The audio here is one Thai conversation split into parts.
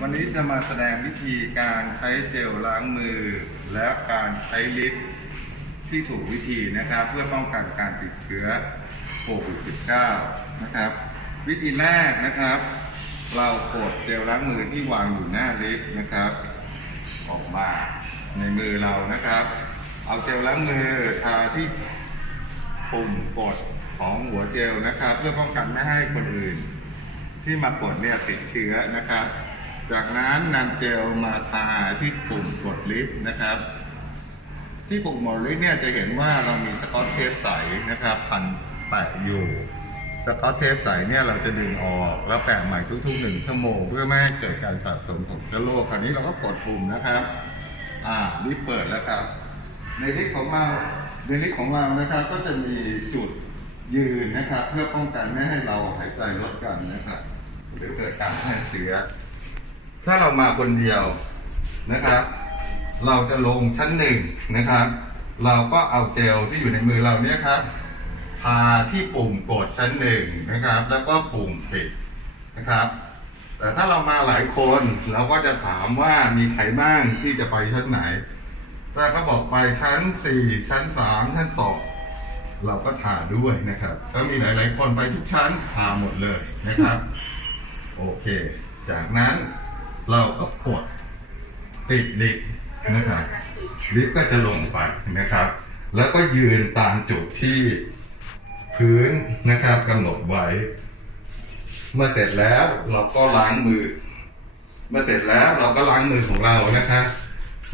วันนี้จะมาแสดงวิธีการใช้เจลล้างมือและการใช้ลิฟต์ที่ถูกวิธีนะครับเพื่อป้องกันการติดเชื้อโควิด -19 นะครับวิธีแรกนะครับเรากดเจลล้างมือที่วางอยู่หน้าลิฟต์นะครับออกมาในมือเรานะครับเอาเจลล้างมือทาที่ปุ่มกดของหัวเจลนะครับเพื่อป้องกันไม่ให้คนอื่นที่มากดเนี่ยติดเชื้อนะครับจากนั้นนำเจลมาทาที่ปุ่มกดลิฟต์นะครับที่ปุ่มกดลิฟต์เนี่ยจะเห็นว่าเรามีสกอตเทปใสนะครับพันแปะอยู่สกอตเทปใสเนี่ยเราจะดึงออกแล้วแปะใหม่ทุกๆ1 ชั่วโมงเพื่อไม่ให้เกิดการสะสมของเชื้อโรคคราวนี้เราก็กดปุ่มนะครับลิฟต์เปิดแล้วครับในลิฟต์ของเรานะครับก็จะมีจุดยืนนะครับเพื่อป้องกันไม่ให้เราหายใจลดกันนะครับหรือเกิดการแพร่เชื้อถ้าเรามาคนเดียวนะครับเราจะลงชั้น1นะครับเราก็เอาเจลที่อยู่ในมือเราเนี่ยครับทาที่ปุ่มกดชั้น1นะครับแล้วก็ปุ่มปิดนะครับแต่ถ้าเรามาหลายคนเราก็จะถามว่ามีใครบ้างที่จะไปชั้นไหนถ้าเขาบอกไปชั้น4ชั้น3ชั้น2เราก็ทาด้วยนะครับถ้ามีหลายๆคนไปทุกชั้นทาหมดเลยนะครับโอเคจากนั้นเราก็กดปิดลิฟต์นะครับลิฟต์ก็จะลงไปนะครับแล้วก็ยืนตามจุดที่พื้นนะครับกำหนดไว้เมื่อเสร็จแล้วเราก็ล้างมือของเรานะครับ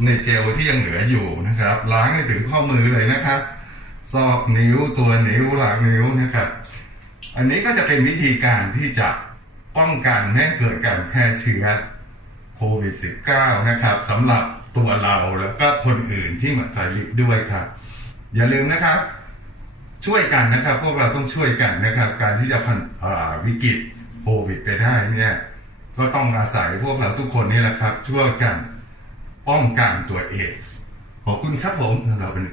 ในเจลที่ยังเหลืออยู่นะครับล้างให้ถึงข้อมือเลยนะครับซอกนิ้วตัวนิ้วหลังนิ้วนะครับอันนี้ก็จะเป็นวิธีการที่จะป้องกันไม่ให้เกิดการแพร่เชื้อโควิด -19 นะครับสำหรับตัวเราแล้วก็คนอื่นที่มาใช้ลิฟต์ด้วยครับอย่าลืมนะครับช่วยกันนะครับพวกเราต้องช่วยกันนะครับการที่จะผ่านวิกฤตโควิดไปได้เนี่ยก็ต้องอาศัยพวกเราทุกคนนี่แหละครับช่วยกันป้องกันตัวเองขอบคุณครับผมเราเป็น